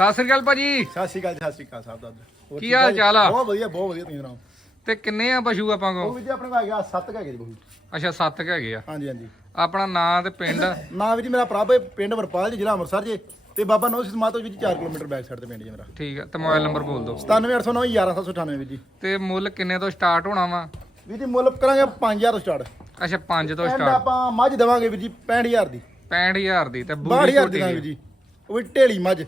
ਸਤਿ ਸ੍ਰੀ ਅਕਾਲ ਭਾਜੀ। ਸਤਿ ਸ਼੍ਰੀ ਅਕਾਲ ਜੀ, ਸਤਿ ਸ਼੍ਰੀ ਅਕਾਲ ਸਾਹਿਬ ਦਾ ਹੋਰ ਕੀ ਠੀਕ ਹਾਲ ਜੀ? ਚਾਲ ਆ? ਬਹੁਤ ਵਧੀਆ ਬਹੁਤ ਵਧੀਆ ਤੁਸੀਂ ਸੁਣਾਓ? ਤੇ ਕਿੰਨੇ ਆ ਪਸ਼ੂ ਆਪਾਂ ਉਹ ਕੋ ਵੀ ਜੀ ਆਪਣੇ ਕੋਲ ਹੈਗਾ ਸੱਤ ਕੁ ਹੈਗੇ ਜੀ ਬਹੂ ਅੱਛਾ ਸੱਤ ਕੁ ਹੈਗੇ ਆ। ਹਾਂਜੀ ਹਾਂਜੀ। ਆਪਣਾ ਨਾਂ ਤੇ ਪਿੰਡ? ਨਾਂ ਵੀ ਜੀ ਮੇਰਾ ਪ੍ਰਭ ਹੈ, ਪਿੰਡ ਵਰਪਾਲ ਜੀ ਜ਼ਿਲ੍ਹਾ ਅੰਮ੍ਰਿਤਸਰ ਜੀ। ਤੇ ਬਾਬਾ ਨੌ ਸਿਸਮਾ ਤੋਂ ਵੀ ਜੀ 4 ਕਿਲੋਮੀਟਰ ਬੈਕ ਸਾਈਡ ਤੇ ਪਿੰਡ ਜੀ ਮੇਰਾ। ਠੀਕ ਆ ਤੇ ਮੋਬਾਈਲ ਨੰਬਰ ਬੋਲ ਦਿਓ। 97809 11798 ਵੀ ਜੀ। ਤੇ ਮੁੱਲ ਕਿੰਨੇ ਤੋਂ ਸਟਾਰਟ ਹੋਣਾ ਵਾ? ਵੀ ਜੀ ਮੁੱਲ ਕਰਾਂਗੇ 5000 ਤੋਂ ਸਟਾਰਟ ਅੱਛਾ 5 ਤੋਂ ਐਂਡ ਸਟਾਰਟ ਆਪਾਂ ਮੱਝ ਦੇਵਾਂਗੇ ਵੀ ਜੀ 65000 ਦੀ। 65000 ਦੀ ਤੇ ਬੂਰੀ 62000 ਦੀ ਝੋਟੀ ਦਾਂਗੇ ਵੀ ਜੀ। ਉਹ ਵੀ ਢੇਲੀ ਮੱਝ।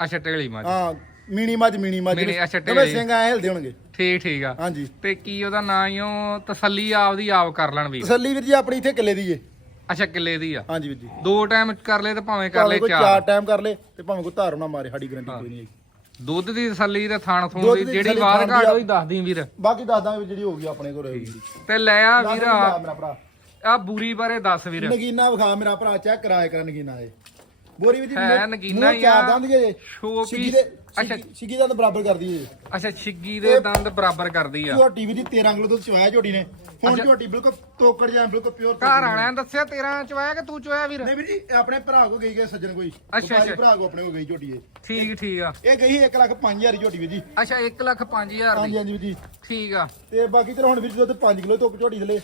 ਅੱਛਾ ਟੇਲੀ ਮੱਝ। ਹਾਂ ਮੀਣੀ ਮੱਝ ਮੀਣੀ ਮੱਝ। ਮੀਣੀ, ਅੱਛਾ, ਦੋਵੇਂ ਢੇਲੀ। ਸਿੰਘ ਐ ਹਿਲਦੇ ਹੋਣਗੇ। ਠੀਕ ਠੀਕ ਆ। ਹਾਂਜੀ। ਤੇ ਕੀ ਉਹਦਾ ਨਾਂ ਈ ਓ? ਤਸੱਲੀ ਆਪਦੀ ਆਪ ਕਰ ਲੈਣ ਵੀਰ। ਤਸੱਲੀ ਵੀਰ ਜੀ ਆਪਣੀ ਇੱਥੇ ਕਿੱਲੇ ਦੀ ਏ। ਅੱਛਾ ਕਿੱਲੇ ਦੀ ਆ। ਹਾਂਜੀ ਵੀਰ ਜੀ। ਦੋ ਟਾਈਮ ਕਰ ਲੈ ਤੇ ਭਾਵੇਂ ਕਰ ਲੈ ਭਾਵੇਂ ਕੋਈ ਚਾਰ। ਚਾਰ ਟਾਈਮ ਕਰ ਲੇ ਤੇ ਭਾਵੇਂ ਕੋਈ ਧਾਰ ਨਾ ਮਾਰੇ ਸਾਡੀ ਗਰੰਟੀ ਕੋਈ ਨਹੀਂ ਹੈਗੀ। ਦੁੱਧ ਦੀ ਤਸੱਲੀ ਤੇ ਥਾਣ ਥੂਣ ਦੁੱਧ ਦੀ ਦੀ ਜਿਹੜੀ ਤਸੱਲੀ ਬਾਤ ਥਾਣ ਦੀ ਘਾਟ ਆ। ਹੋਈ ਦੱਸ ਦੀ ਵੀਰ। ਬਾਕੀ ਦੱਸ ਦਾਂਗੇ ਵੀ ਜਿਹੜੀ ਹੋਊਗੀ ਆਪਣੇ ਕੋਲ। ਰਹੇਗੀ ਤੇ ਲੈ ਆ ਵੀਰ ਆ। ਮੇਰਾ ਭਰਾ। ਆ ਬੂਰੀ ਬਾਰੇ ਦੱਸ ਵੀਰ। ਨਗੀਨਾ ਵਿਖਾ ਮੇਰਾ ਭਰਾ ਚੈੱਕ ਕਰਾਏ ਕਰ ਨਗੀਨਾ ਇਹ ਬੋਰੀ ਵਿੱਚ ਹੈ ਨਗੀਨਾ ਹੀ ਆ। ਦੰਦ ਜੇ ਦੇ ਅੱਛਾ। ਸਿੱਗੀ ਦਾ ਤਾਂ ਬਰਾਬਰ ਕਰਦੀ ਏ। ਅੱਛਾ ਛਿੱਗੀ ਦੇ ਦੰਦ ਬਰਾਬਰ ਕਰਦੀ ਆ। ਝੋਟੀ ਵੀ ਦੀ 13 ਕਿਲੋ ਦੁੱਧ ਚਵਾਇਆ ਝੋਟੀ ਨੇ। ਹੁਣ। ਝੋਟੀ ਬਿਲਕੁਲ ਤੋਕੜ ਜਾਂ ਬਿਲਕੁਲ ਪਿਓਰ ਘਰ ਵਾਲਿਆਂ ਨੇ ਦੱਸਿਆ 13 ਚਵਾਇਆ ਕਿ ਤੂੰ ਚਵਾਇਆ ਵੀਰ? ਨਹੀਂ ਵੀਰ ਜੀ ਆਪਣੇ ਭਰਾ ਕੋ ਗਈ ਗਏ ਸੱਜਣ ਕੋਈ। ਅੱਛਾ, ਅੱਛਾ। ਭਰਾ ਕੋ ਆਪਣੇ ਕੋ ਗਈ ਝੋਟੀ ਇਹ ਠੀਕ ਠੀਕ ਆ। ਇਹ ਗਈ 1 ਲੱਖ 5000 ਦੀ ਝੋਟੀ ਵੀਰ ਜੀ। ਅੱਛਾ 1 ਲੱਖ 5000 ਹਾਂਜੀ ਹਾਂਜੀ ਵੀਰ ਜੀ। ਠੀਕ ਆ। ਤੇ ਬਾਕੀ ਚਲੋ ਹੁਣ ਵੀਰ ਜੀ ਦੁੱਧ 5 ਕਿਲੋ ਤੋਕ ਝੋਟੀ ਥਲੇ।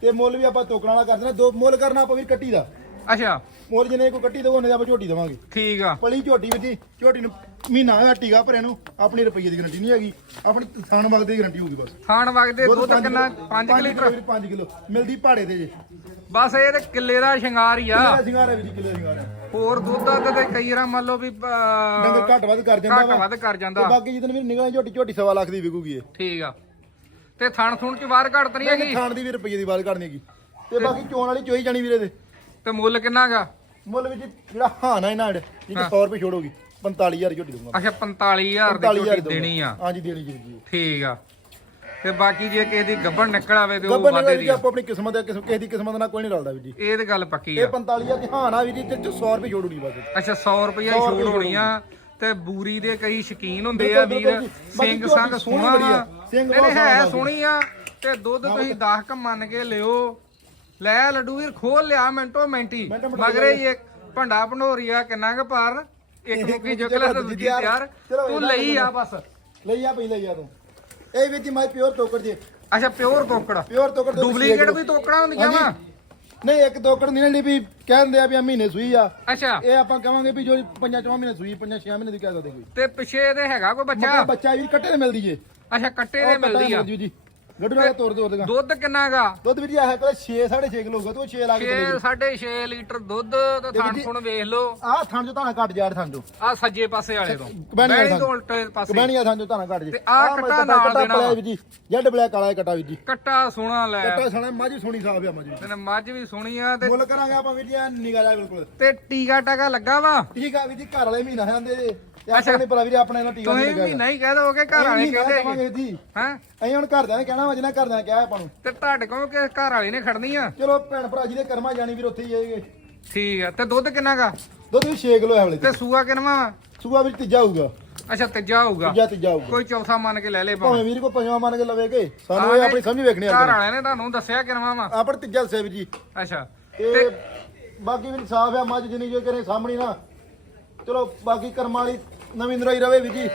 ਤੇ ਮੁੱਲ ਵੀ ਆਪਾਂ ਤੋਕਣ ਵਾਲਾ ਕਰ ਦੇਣਾ ਦੋ ਮੁੱਲ ਕਰਨਾ ਆਪਾਂ ਵੀਰ ਕੱਟੀ ਦਾ। ਅੱਛਾ। ਮੁੱਲ ਜਿਹਨੇ ਕੋਈ ਕੱਟੀ ਦੇਵੋ ਉਹਨੇ ਆਪਾਂ ਝੋਟੀ ਦੇਵਾਂਗੇ। ਠੀਕ ਆ। ਪਲੀ ਝੋਟੀ ਵਿੱਚ ਜੀ ਝੋਟੀ ਨੂੰ ਮਹੀਨਾ ਹੋਇਆ ਟੀਗਾ ਭਰੇ ਨੂੰ ਆਪਣੀ ਰੁਪਈਏ ਦੀ ਗਰੰਟੀ ਨਹੀਂ ਹੈਗੀ। ਆਪਣੀ ਥਾਣ ਵਗਦੇ ਦੀ ਗਰੰਟੀ ਹੋਊਗੀ ਬਸ। ਥਾਣ ਵਗਦੇ ਦੁੱਧ ਕਿੰਨਾ? ਕਿਲੋ- 5 ਪੰਜ ਲੀਟਰ? ਵੀਰ 5 ਕਿਲੋ। ਮਿਲਦੀ ਪਹਾੜੇ ਤੇ ਜੇ। ਬਸ ਇਹ ਤੇ ਕਿੱਲੇ ਦਾ ਸ਼ਿੰਗਾਰ ਹੀ ਆ। ਕਿਲੋ ਸ਼ਿੰਗਾਰ ਹੈ ਵੀਰ ਜੀ ਕਿਲੋ ਸ਼ਿੰਗਾਰ ਹੈ। ਹੋਰ ਦੁੱਧ ਦਾ ਤੇ ਕਈ ਵਾਰ ਮੰਨ ਲਓ ਵੀ ਡੰਗਰ ਘੱਟ ਵੱਧ ਕਰ ਜਾਂਦਾ ਘੱਟ ਵਾ। ਵੱਧ ਕਰ ਤੇ ਜਾਂਦਾ ਬਾਕੀ ਜਦੋਂ ਵੀਰ ਨਿਕਲਾਂ ਝੋਟੀ ਝੋਟੀ ਸਵਾ ਲੱਖ ਦੀ ਵਿਕੂਗੀ ਇਹ। ਠੀਕ ਆ। ਤੇ ਥਣ ਥੁਣ ਚ ਬਾਹਰ ਘੜਤ ਨਹੀਂ ਹੈਗੀ? ਖਾਣ ਦੀ ਵੀ ਰੁਪਈਏ ਦੀ ਬਾਤ ਕਰਨੀ ਹੈਗੀ। ਤੇ ਬਾਕੀ ਚੋਣ ਵਾਲੀ ਚੋਈ ਜਾਣੀ ਵੀਰੇ ਦੇ ਤੇ ਮੁੱਲ ਕਿੰਨਾਗਾ ਮੁੱਲ ਵਿੱਚ ਜਿਹੜਾ ਹਾਂ ਨਾ ਇਹਨਾਂ ਜਿਹਦੇ 100 ਰੁਪਏ ਛੋੜੋਗੀ 45000 ਝੋਟੀ ਦੂੰਗਾ ਅੱਛਾ 45000 ਦੀ 45000 ਝੋਟੀ ਦੇਣੀ ਆ। ਹਾਂਜੀ ਦੇਣੀ ਜੀ ਜੀ। ਠੀਕ ਆ। ਤੇ ਬਾਕੀ ਜੇ ਕਿਸੇ ਦੀ ਗੱਬਣ ਨਿਕਲ ਆਵੇ ਤੇ ਉਹ ਨੇ ਦੀ ਵੀ। ਆਪੋ ਆਪਣੀ ਕਿਸਮਤ ਹੈ ਕਿਸ- ਦੀ ਕਿਸਮਤ ਨਾਲ ਕੋਈ ਨਹੀਂ ਰਲਦਾ ਵੀਰ ਜੀ। ਇਹ ਤੇ ਗੱਲ ਪੱਕੀ ਇਹ ਆ 45000 ਦੀ ਹਾਂ ਨਾ ਵੀਰ ਜੀ ਤੇ 100 ਰੁਪਏ ਛੋੜੂਗੀ ਬਸ। ਅੱਛਾ 100 ਰੁਪਏ ਛੋੜ ਹੋਣੀ ਆ ਤੇ ਬੂਰੀ ਦੇ ਕਈ ਸ਼ਕੀਨ ਹੁੰਦੇ ਆ ਵੀਰ। ਸਿੰਘ ਸੰਗ ਸੋਹਣੀ ਵਾ। ਸਿੰਘ ਹੈ ਸੋਹਣਾ ਸੋਹਣੀ ਆ। ਤੇ ਦੁੱਧ ਤੁਸੀਂ 10 ਕ ਮੰਨ ਕੇ ਲਿਓ। ਲੈ ਲੱਡੂ ਵੀਰ ਖੋਲ ਲਿਆ ਮਿੰਟੋ ਮਿੰਟੀ। ਮਗਰੇ ਹੀ ਇੱਕ ਭੰਡਾ ਭੰਡੋਰੀਆ ਕਿੰਨਾ ਕ ਪਾਰ ਇੱਕ ਮੁੱਕੀ ਚੁੱਕ ਲੈ ਤੇ ਦੂਜੀ ਚਲੋ ਤੂੰ ਲਈ ਆ ਬਸ। ਲਈ ਆ ਪਈ ਲਈ ਆ ਤੂੰ। ਇਹ ਵਿੱਚ ਮਾਈ ਪਿਓਰ ਟੋਕਰ ਜੇ। ਅੱਛਾ ਪਿਓਰ ਤੋਕੜ। ਪਿਓਰ ਦੁੱਧ ਡੁਪਲੀਕੇਟ ਵੀ ਤੋਕੜਾਂ ਹੁੰਦੀਆਂ ਵਾ। ਨਹੀਂ ਇੱਕ ਟੋਕਰ ਨਹੀਂ ਲੈਣੀ ਵੀ ਕਹਿੰਦੇ ਆ ਵੀ ਆ ਮਹੀਨੇ ਸੂਈ ਆ। ਅੱਛਾ। ਇਹ ਆਪਾਂ ਕਹਾਂਗੇ ਵੀ ਜੋ ਪੰਜਾਂ ਚੌਂ ਮਹੀਨੇ ਸੂਈ ਪੰਜਾਂ ਛੇ ਮਹੀਨੇ ਦੀ ਕਹਿ ਸਕਦੇ ਕੋਈ। ਤੇ ਪਿਛੇ ਇਹਦੇ ਹੈਗਾ ਕੋਈ ਬੱਚਾ? ਬੱਚਾ ਵੀ ਕੱਟੇ ਤੇ ਮਿਲਦੀ ਜੇ। ਅੱਛਾ ਕੱਟੇ ਦੇ ਮਿਲਦੀ ਆ। ਜੀ ਜੀ। ਗੱਡੂ ਨਾਲ ਤੋੜ ਦੇ ਉਹਦੇ ਦੁੱਧ ਕਿੰਨਾਗਾ ਦੁੱਧ ਵੀ ਜੀ ਆਹ ਕੋਲ 6 6.5 ਕਿਲੋ ਹੋਊਗਾ ਤੂੰ 6 ਲਾ ਕੇ 6 ਚਲੇ 6.5 ਲੀਟਰ ਦੁੱਧ ਤੇ ਥਣ ਜੀ- ਫੁਣ ਵੇਖ ਲਓ। ਆਹ ਥਾਂ ਜੋ ਧਾਣਾ ਘੱਟ ਜਾੜ ਥਾਂ ਜੋ ਆ ਸੱਜੇ ਪਾਸੇ ਵਾਲੇ ਤੋਂ। ਵਾਲੇ ਬਹਿਣੀ ਤੋਂ। ਉਲਟੇ ਪਾਸੇ। ਕਬੈਣੀਆ ਥਾਂ ਜੋ ਧਾਣਾ ਘੱਟ ਜੇ। ਤੇ ਆਹ ਕੱਟਾ ਨਾਲ ਦੇਣਾ ਵਾ। ਵੀ ਜੀ ਜੱਡ ਬਲੈਕ ਕਾਲਾ ਇਹ ਕੱਟਾ ਵੀ ਜੀ। ਕੱਟਾ ਸੋਹਣਾ ਲੈ। ਕੱਟਾ ਸਣਾ ਮੱਝ ਸੋਣੀ ਸਾਫ਼ ਆ ਮੱਝ ਤੇ ਮੱਝ ਵੀ ਸੋਹਣੀ ਆ ਤੇ ਮੁੱਲ ਕਰਾਂਗੇ ਆਪਾਂ ਵੀ ਜੀ ਨਿਗਾ ਜਾ ਬਿਲਕੁਲ। ਤੇ ਟੀਕਾ ਟਾਕਾ ਲੱਗਾ ਵਾ? ਠੀਕ ਆ ਵੀ ਜੀ ਘਰ ਵਾਲੇ ਮਹੀਨਾ ਜਾਂਦੇ ਆਪਾਂ ਨਹੀਂ ਪਤਾ ਵੀ ਆਪਣੇ ਨਾਲ ਟੀਕਾ ਤੁਸੀਂ ਨਹੀਂ ਲੱਗਾ ਮਹੀਨਾ ਹੀ ਕਹਿ ਦੋਗੇ ਘਰ ਵਾਲੇ ਕਹਿੰਦੇ ਜੀ ਹਾਂ? ਅਸੀਂ ਹੁਣ ਘਰਦਿਆਂ ਨੇ ਕਹਿਣਾ ਵਾ ਜਿਹਨਾਂ ਘਰਦਿਆਂ ਕਿਹਾ ਆਪਾਂ ਨੂੰ। ਤੇ ਤੁਹਾਡੇ ਕੋਲ ਕਿ ਘਰ ਵਾਲੇ ਨੇ ਖੜਨੀ ਆ? ਚਲੋ ਭੈਣ ਭਰਾ ਜਿਹਦੇ ਕਰਮਾ ਜਾਣੀ ਵੀਰ ਉੱਥੇ ਹੀ ਆਏਗੇ ਠੀਕ ਆ ਤੇ ਦੁੱਧ ਕਿੰਨਾਗਾ ਦੁੱਧ ਵੀ 6 ਕਿਲੋ ਹੈ ਵਾਲੇ ਤੇ ਸੂਆ ਕਿੰਨਵਾ ਵਾ? ਸੂਆ ਵੀ ਤੀਜਾ ਹੋਊਗਾ। ਅੱਛਾ ਤੀਜਾ ਹੋਊਗਾ। ਤੀਜਾ ਤੀਜਾ ਹੋਊਗਾ। ਕੋਈ ਚੌਥਾ ਮੰਨ ਕੇ ਲੈ ਲੇ ਭਾਵੇਂ। ਵੀਰ ਕੋ ਪੰਜਵਾਂ ਮੰਨ ਕੇ ਲਵੇਗੇ ਸਾਨੂੰ ਇਹ ਆਪਣੀ ਸਮਝ ਵੇਖਣੀ ਘਰ ਆ ਵਾਲਿਆਂ ਨੇ ਤੁਹਾਨੂੰ ਦੱਸਿਆ ਕਿੰਨਵਾ ਵਾ? ਆਪਣ ਤੀਜਾ ਦੱਸਿਆ ਵੀਰ ਜੀ। ਅੱਛਾ। ਤੇ ਬਾਕੀ ਵੀ ਸਾਫ਼ ਆ ਮੱਝ ਜਿੰਨੀ ਜੇ ਕਰੇ ਸਾਹਮਣੀ ਨਾ। ਚਲੋ ਬਾਕੀ ਕਰਮਾਂ ਵਾਲੀ ਨਵੀਂ ਨਰਾਈ ਰਵੇ ਵੀ ਜੀ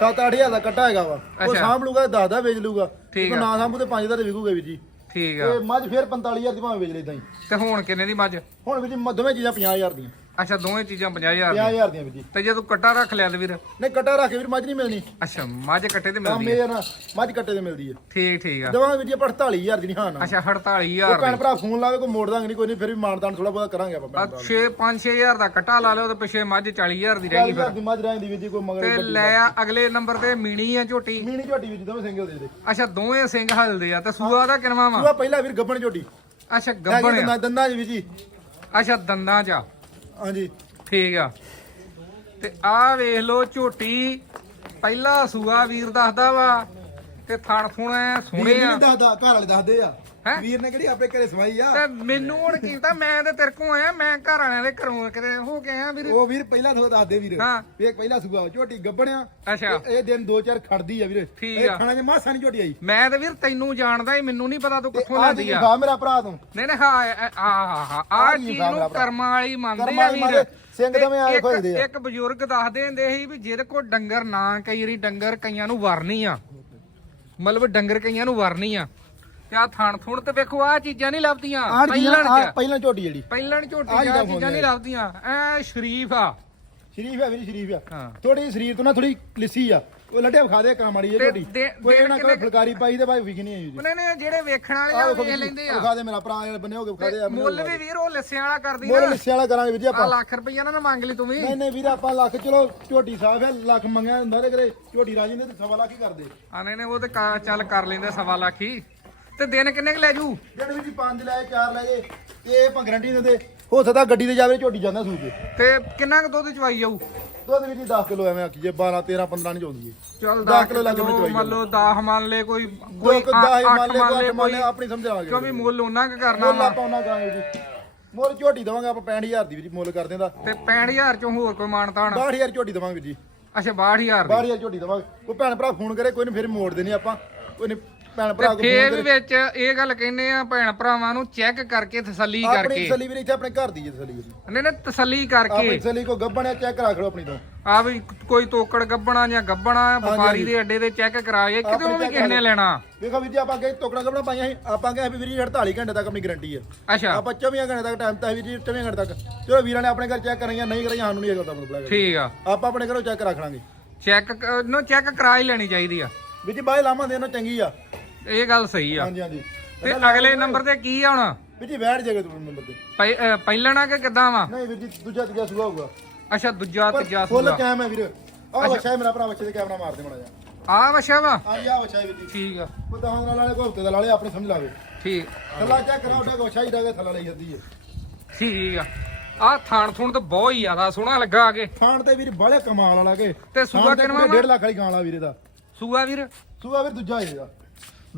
7-8000 ਦਾ ਕੱਟਾ ਹੈਗਾ ਵਾ। ਉਹ ਅੱਛਾ। ਸਾਂਭ ਲੂਗਾ 10 ਦਾ ਵੇਚ ਲੂਗਾ। ਠੀਕ ਜੇ ਆ। ਨਾ ਸਾਂਭੂ ਤੇ 5 ਦਾ ਤੇ ਵਿਕੂਗਾ ਵੀ ਜੀ। ਠੀਕ ਆ। ਤੇ ਮੱਝ ਫੇਰ 45000 ਦੀ ਭਾਵੇਂ ਵੇਚ ਲੈ ਇਦਾਂ ਹੀ ਤੇ ਹੁਣ ਕਿੰਨੇ ਦੀ ਮੱਝ? ਹੁਣ ਵੀ ਜੀ ਮ- ਦੋਵੇਂ ਚੀਜ਼ਾਂ 50000 ਦੀਆਂ। ਅੱਛਾ ਦੋਵੇਂ ਚੀਜ਼ਾਂ 50000 ਦੀਆਂ। 50000 ਦੀਆਂ ਵੀ ਜੀ। ਤੇ ਜੇ ਤੂੰ ਕੱਟਾ ਰੱਖ ਲਿਆ ਤੇ ਵੀਰ? ਨਹੀਂ ਕੱਟਾ ਰੱਖ ਵੀਰ ਮੱਝ ਨਹੀਂ ਮਿਲਣੀ। ਅੱਛਾ ਮੱਝ ਕੱਟੇ ਤੇ ਮਿਲਦੀ ਹੈ ਆ। ਨਾ ਮੱਝ ਕੱਟੇ ਤੇ ਮਿਲਦੀ ਹੈ ਠੀਕ ਠੀਕ ਆ। ਦਵਾਂਗੇ ਵੀਰ ਜੀ ਆਪਾਂ 48000 ਦੀ ਨਹੀਂ ਹਾਂ ਨਾ। ਅੱਛਾ ਉਹ 48000 ਭੈਣ ਦੀ। ਭਰਾ ਫੋਨ ਲਾਵੇ ਕੋਈ ਮੋੜ ਦਾਂਗੇ ਨਹੀਂ ਕੋਈ ਨਹੀਂ ਫਿਰ ਵੀ ਮਾਨਦਾਨ ਥੋੜਾ ਬਹੁਤਾ ਕਰਾਂਗੇ ਆਪਾਂ ਭੈਣ ਭਰਾ 6 5 6000 ਦਾ ਕੱਟਾ ਲਾ ਲਿਓ ਤੇ ਪਿਛੇ ਮੱਝ 40000 ਦੀ ਰਹਿ ਗਈ 40000 ਦੀ ਮੱਝ ਰਹਿੰਦੀ ਵੀਰ ਜੀ ਕੋਈ ਮਗਰ ਤੇ ਲੈ ਆ ਅਗਲੇ ਨੰਬਰ ਤੇ ਮੀਣੀ ਆ ਝੋਟੀ। ਮੀਣੀ ਝੋਟੀ ਵਿੱਚ ਦੋਵੇਂ ਸਿੰਗਲ ਦੇ ਦੇ। ਅੱਛਾ ਦੋਵੇਂ ਸਿੰਘ ਹਲਦੇ ਆ ਤੇ ਸੂਆ ਦਾ ਕਿਨਵਾ ਵਾ? ਸੂਆ ਪਹਿਲਾ ਵੀਰ ਗੱਬਣ ਝੋਟੀ। ਅੱਛਾ ਗੱਬਣ ਦੰਦਾਂ ਜੀ ਵੀਰ ਜੀ। ਅੱਛਾ ਦੰਦਾਂ ਚ। ਹਾਂਜੀ। ਠੀਕ ਆ। ਤੇ ਆਹ ਵੇਖ ਲਓ ਝੋਟੀ ਪਹਿਲਾ ਸੂਆ ਵੀਰ ਦੱਸਦਾ ਵਾ ਤੇ ਥਣ ਥੁਣ ਐ ਵੀਰ ਨਹੀਂ ਦੱਸਦਾ ਘਰ ਵਾਲੇ ਦੱਸਦੇ ਆ। ਹੈਂ? ਵੀਰ ਨੇ ਕਿਹੜੀ ਆਪੇ ਘਰੇ ਸਵਾਈ ਆ? ਤੇ ਮੈਨੂੰ ਹੁਣ ਕੀਤਾ ਮੈਂ ਤੇ ਤੇਰੇ ਕੋਲ ਆਇਆ ਮੈਂ ਘਰ ਵਾਲਿਆਂ ਦੇ ਘਰੋਂ ਕਿਤੇ ਹੋ ਕੇ ਆਇਆ ਵੀਰ। ਉਹ ਵੀਰ ਪਹਿਲਾਂ ਤੁਹਾਨੂੰ ਦੱਸ ਦੇ ਵੀਰ। ਹਾਂ। ਵੀ ਇੱਕ ਪਹਿਲਾ ਸੂਆ ਝੋਟੀ ਗੱਬਣਿਆ ਅੱਛਾ। ਇਹ ਦਿਨ ਦੋ ਚਾਰ ਖੜਦੀ ਆ ਵੀਰ। ਠੀਕ ਇਹ ਆ। ਖਾਣਾ ਚ ਮਾਸਾ ਨਹੀਂ ਝੋਟੀ ਆਈ। ਮੈਂ ਤੇ ਵੀਰ ਤੈਨੂੰ ਜਾਣਦਾ ਹੀ ਮੈਨੂੰ ਨਹੀਂ ਪਤਾ ਤੂੰ ਕਿੱਥੋਂ ਆ ਲੈਂਦੀ ਜੀ ਆ। ਖਾ ਮੇਰਾ ਭਰਾ ਤੂੰ। ਨਹੀਂ ਨਹੀਂ ਹਾਂ ਆ ਆ ਆ ਆ ਆਹ ਚੀਜ਼ ਨੂੰ। ਕਰਮਾਂ ਵਾਲੀ ਮੰਨਦੇ ਕਰਮਾਂ ਆ ਵਾਲੀ ਵੀਰ। ਮੰਨਦੇ, ਸਿੰਘ ਤੇ ਦਵੇਂ ਆਲੇ ਇੱਕ- ਖੋਜਦੇ ਆ। ਇੱਕ ਬਜ਼ੁਰਗ ਦੱਸਦੇ ਹੁੰਦੇ ਸੀ ਵੀ ਜਿਹਦੇ ਕੋਲ ਡੰਗਰ ਨਾ ਕਈ ਵਾਰੀ ਡੰਗਰ ਕਈਆਂ ਨੂੰ ਵਰਨੀ ਆ। ਮਤਲਬ ਡੰਗਰ ਕਈਆਂ ਨੂੰ ਵਰਨੀ ਆ। ਤੇ ਆ ਥਣ ਥੁਣ ਤੇ ਵੇਖੋ ਆ ਚੀਜ਼ਾਂ ਨਹੀਂ ਲੱਭਦੀਆਂ। ਆ ਪਹਿਲਣ ਆ ਚ। ਪਹਿਲਾਂ ਝੋਟੀ ਜਿਹੜੀ। ਪਹਿਲਣ ਝੋਟੀ ਆਹ ਆ ਚੀਜ਼ਾਂ ਨਹੀਂ। ਲੱਭਦੀਆਂ। ਐ ਸ਼ਰੀਫ ਆ। ਸ਼ਰੀਫ ਆ ਵੀਰ ਸ਼ਰੀਫ ਆ। ਥੋੜੀ ਸਰੀਰ ਤੋਂ ਨਾ ਥੋੜੀ ਲਿੱਸੀ ਆ। ਉਹ ਲੱਡਿਆ ਵਿਖਾ ਦੇ ਕੰਮ ਵਾਲੀ ਇਹ ਤੇ ਝੋਟੀ। ਦੇ- ਕੋਈ ਦੇਣ ਨਾ ਕੋਈ ਕਿੰਨੇ- ਫੁਲਕਾਰੀ ਪਾਈ ਤੇ ਭਾਈ ਵਿਕ ਨਹੀਂ ਆਈ ਜੀ। ਉਹਨੇ ਨੇ ਜਿਹੜੇ ਵੇਖਣ ਵਾਲੇ ਆ ਆ ਵੇਖੋ ਲੈਂਦੇ ਆ। ਵਿਖਾ ਦੇ ਮੇਰਾ ਭਰਾ ਇਹ ਬੰਨੇ ਹੋ ਕੇ ਵਿਖਾ ਦੇ ਤੇ ਮੁੱਲ ਵੀ ਵੀਰ ਉਹ ਲਿਸਿਆਂ ਵਾਲਾ ਕਰਦੀ ਮੁੱਲ ਨਾ। ਲਿੱਸੇ ਵਾਲਾ ਕਰਾਂਗੇ ਵੀਰ ਜੀ ਆ ਆਪਾਂ ਲੱਖ ਰੁਪਈਆ ਨਾ ਮੰਗ ਲਈ ਤੂੰ ਵੀ। ਨਹੀਂ ਨਹੀਂ ਵੀਰ ਆਪਾਂ ਲੱਖ ਚਲੋ ਝੋਟੀ ਸਾਫ਼ ਹੈ ਲੱਖ ਮੰਗਿਆ ਹੁੰਦਾ ਤੇ ਕਰੇ ਝੋਟੀ ਰਾਜੀ ਨੇ ਤੇ ਸਵਾ ਲੱਖ ਹੀ ਕਰਦੇ। ਆਨੇ ਨੇ ਉਹ ਤੇ ਕਾ- ਚੱਲ ਕਰ ਲੈਂਦੇ ਸਵਾ ਲੱਖ ਹੀ। ਤੇ ਦਿਨ ਕਿੰਨੇ ਕੁ ਲੈ ਜੂ? ਜਿਹੜੇ ਵੀਰ ਜੀ 5 ਲੈ 4 ਲੈ ਜੇ। ਤੇ ਇਹ ਆਪਾਂ ਗਰੰਟੀ ਦਿੰਦੇ। ਹੋ ਸਕਦਾ ਗੱਡੀ ਤੇ ਜਾਵੇ ਝੋਟੀ ਜਾਂਦਾ ਸੂਕ ਕੇ ਤੇ ਕਿੰਨਾ ਕੁ ਦੁੱਧ ਚਵਾਈ ਜਾਊ? ਦੁੱਧ ਵੀਰ ਜੀ 10 ਕਿਲੋ ਐਵੇਂ ਆਖੀ ਜੇ 12 13 15 ਨਹੀਂ ਚਾਉਂਦੀ ਚੱਲ 10 ਕਿਲੋ ਲੱਗ ਚਵਾਈ ਮੰਨ ਲਓ 10 ਮੰਨ ਲੈ ਕੋਈ ਕੋਈ ਕੋਈ 10 ਮੰਨ 8 ਲੈ ਕੋਈ ਮੰਨ ਲੈ ਆਪਣੀ ਸਮਝਾਵਾਂਗੇ ਕਿਉਂ ਵੀ ਮੁੱਲ ਉਹਨਾਂ ਕੁ ਕਰਨਾ ਮੁੱਲ ਵਾ। ਆਪਾਂ ਉਹਨਾਂ ਕਰਾਂਗੇ ਜੀ। ਮੁੱਲ ਝੋਟੀ ਦਵਾਂਗੇ ਆਪਾਂ 65000 ਦੀ ਜੀ ਮੁੱਲ ਕਰਦੇ ਦਾ ਤੇ 65000 ਚੋਂ ਹੋਰ ਕੋਈ ਮਾਨਤਾ ਹੋਣਾ? 62000 ਝੋਟੀ ਦਵਾਂਗੇ ਜੀ। ਅੱਛਾ 62000 ਦੀ। 62000 ਝੋਟੀ ਦਵਾਂਗੇ। ਕੋਈ ਭੈਣ ਭਰਾ ਫੋਨ ਕਰੇ ਕੋਈ ਨਹੀਂ ਫਿਰ ਮੋੜ ਦੇਣੀ ਆਪਾਂ। ਕੋਈ ਨਹੀਂ ਭੈਣ ਭਰਾ ਕੋਈ ਫੇਰ ਵੀ ਵਿੱਚ ਇਹ ਗੱਲ ਕਹਿੰਦੇ ਆ ਭੈਣ ਭਰਾਵਾਂ ਨੂੰ ਚੈੱਕ ਕਰਕੇ ਤਸੱਲੀ ਆਪਣੀ ਕਰਕੇ। ਤਸੱਲੀ ਵੀਰ ਇੱਥੇ ਆਪਣੇ ਘਰ ਦੀ ਜੀ ਤਸੱਲੀ ਵੀਰ ਨਹੀਂ ਨਹੀਂ ਤਸੱਲੀ ਆਪਣੀ ਕਰਕੇ ਤਸੱਲੀ ਕੋ ਗੱਬਣਿਆ ਚੈੱਕ ਰੱਖ ਲਓ ਆਪਣੀ ਤੋਂ। ਆ ਵੀ ਕੋਈ ਤੋਕੜ ਗੱਬਣਾ ਜਾਂ ਗੱਬਣਾ ਵਪਾਰੀ ਦੇ ਅੱਡੇ ਤੇ ਚੈੱਕ ਕਰਾਏ ਕਿਤੇ ਵੀ ਕਿਸੇ ਨੇ ਲੈਣਾ। ਵੇਖੋ ਵੀਰ ਜੀ ਆਪਾਂ ਅੱਗੇ ਟੋਕੜਾ ਗੱਬਣਾ ਪਾਈਆਂ ਸੀ ਆਪਾਂ ਕਹੇ ਵੀਰ ਜੀ 48 ਘੰਟੇ ਤੱਕ ਆਪਣੀ ਗਾਰੰਟੀ ਹੈ ਅੱਛਾ। ਆਪਾਂ 24 ਘੰਟੇ ਤੱਕ ਟਾਈਮ ਤਾਂ ਵੀਰ ਜੀ 24 ਘੰਟੇ ਤੱਕ। ਚਲੋ ਵੀਰਾਂ ਨੇ ਆਪਣੇ ਘਰ ਚੈੱਕ ਕਰਾਈਆਂ ਨਹੀਂ ਕਰਾਈਆਂ ਸਾਨੂੰ ਨਹੀਂ ਹੈਗਾ ਤਾਂ ਮਤਲਬ ਹੈਗਾ। ਠੀਕ ਆ। ਆਪਾਂ ਆਪਣੇ ਘਰੋਂ ਚੈੱਕ ਰੱਖ ਲਾਂਗੇ। ਚੈੱਕ ਨੂੰ ਚੈੱਕ ਕਰਾ ਹੀ ਲੈਣੀ ਚਾਹੀਦੀ ਆ। ਵੀਰ ਜੀ ਬਾਈ ਲਾਵਾਂ ਦੇਣਾ ਚੰਗੀ ਆ। ਇਹ ਗੱਲ ਸਹੀ ਆ। ਹਾਂਜੀ ਹਾਂਜੀ। ਤੇ ਅਗਲੇ ਨੰਬਰ ਤੇ ਕੀ ਆ ਹੁਣ? ਵੀਰ ਜੀ ਬੈਠ ਜਾਗੇ ਤੁਹਾਨੂੰ ਨੰਬਰ ਤੇ। ਪਹਿ- ਅਹ ਪਹਿਲਣਾ ਕਿ ਕਿੱਦਾਂ ਵਾ? ਨਹੀਂ ਵੀਰ ਜੀ ਦੂਜਾ ਤੀਜਾ ਸੁਗਾ ਹੋਊਗਾ। ਅੱਛਾ ਦੂਜਾ ਤੀਜਾ ਫੁੱਲ ਸੂਆ। ਕੈਮ ਹੈ ਵੀਰ। ਆਹ ਹੈ ਮੇਰਾ ਭਰਾ ਬੱਚੇ ਦੇ ਕੈਮਰਾ ਮਾਰ ਦੇ ਮੜਾ ਜਾ ਆ ਵਛਾ ਵਾ? ਹਾਂਜੀ ਬੱਚਾ ਹੈ ਵੀਰ ਜੀ। ਠੀਕ ਆ। ਉਹ ਦਹਾਂ ਨਾਲ ਵਾਲੇ ਕੋ ਹਫ਼ਤੇ ਦਾ ਲਾਲੇ ਆਪਣੀ ਸਮਝ ਲਾਵੇ ਠੀਕ। ਥੱਲਾ ਚੈੱਕ ਕਰਾਓ ਉਹਦਾ ਬੱਚਾ ਹੀ ਡਾਗੇ ਥੱਲਾ ਲਈ ਜਾਂਦੀ ਹੈ ਠੀਕ ਆ। ਆ ਥਾਣ ਥੁਣ ਤੇ ਬਹੁਤ ਹੀ ਜ਼ਿਆਦਾ ਸੋਹਣਾ ਲੱਗਾ ਆਗੇ ਖਾਣ ਤੇ ਵੀਰ ਬੜੇ ਕਮਾਲ ਵਾਲਾ ਕੇ। ਤੇ ਸੂਆ ਕਿਨਵਾ 1.5 ਲੱਖ ਵਾਲੀ ਗਾਂ ਵਾਲਾ ਵੀਰੇ ਦਾ ਸੂਆ ਵੀਰ? ਸੂਆ ਵੀਰ ਦੂਜਾ ਇਹਦਾ।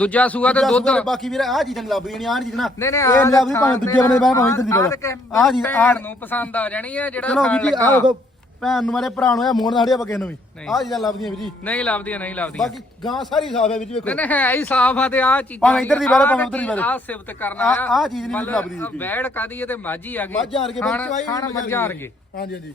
ਦੂਜਾ ਸੂਆ ਤੇ ਦੂਜਾ ਦੁੱਧ। ਬਾਕੀ ਵੀਰ ਆਹ ਚੀਜ਼ਾਂ ਲੱਭਦੀਆਂ ਨਹੀਂ ਆਹ ਚੀਜ਼ਾਂ ਨਾ। ਨਹੀਂ ਨਹੀਂ ਇਹ ਨੀ ਲੱਭਦੀ ਭਾਵੇਂ ਦੂਜੇ ਬੰਦੇ ਬਾਹਰ ਭਾਵੇਂ ਇੱਧਰ ਦੀ ਆਹ ਬਾਹਰ ਆਹ ਭੈਣ ਨੂੰ ਪਸੰਦ ਆ ਜਾਣੀ ਹੈ ਜਿਹੜਾ ਚਲੋ ਵੀਰ ਜੀ ਆਹ ਭੈਣ ਨੂੰ ਮਾਰੇ ਭਰਾ ਨੂੰ ਇਹ ਮੋੜ ਨਾ ਹੜਿਆ ਬਕੇ ਨੂੰ ਵੀ। ਨਹੀਂ। ਆਹ ਚੀਜ਼ਾਂ ਲੱਭਦੀਆਂ ਵੀਰ ਜੀ। ਨਹੀਂ ਲੱਭਦੀਆਂ ਨਹੀਂ ਲੱਭਦੀਆਂ। ਬਾਕੀ ਗਾਂ ਸਾਰੀ ਸਾਫ਼ ਹੈ ਵੀਰ ਜੀ ਵੇਖੋ। ਨਹੀਂ ਨਹੀਂ ਹੈ ਹੀ ਸਾਫ਼ ਆ ਤੇ ਆ ਚੀਜ਼ਾਂ ਭਾਵੇਂ ਇੱਧਰ ਦੀ ਬਾਰੇ, ਭਾਵੇਂ ਉੱਧਰ ਦੀ ਬਾਰੇ। ਆ ਸਿਫਤ ਕਰਨਾ ਆਹ- ਆਹ ਚੀਜ਼ ਨੀ ਮਤਲਬ ਲੱਭਦੀ ਜੀ। ਬੈੜ ਕਾਦੀ ਤੇ ਮਾਝੀ ਆ ਗਈ। ਮੱਝਾਂ ਵਰਗੇ ਬੱਚੇ ਖਾਣ ਮੱਝਾਂ ਵਰਗੇ ਹਾਂਜੀ ਹਾਂਜੀ।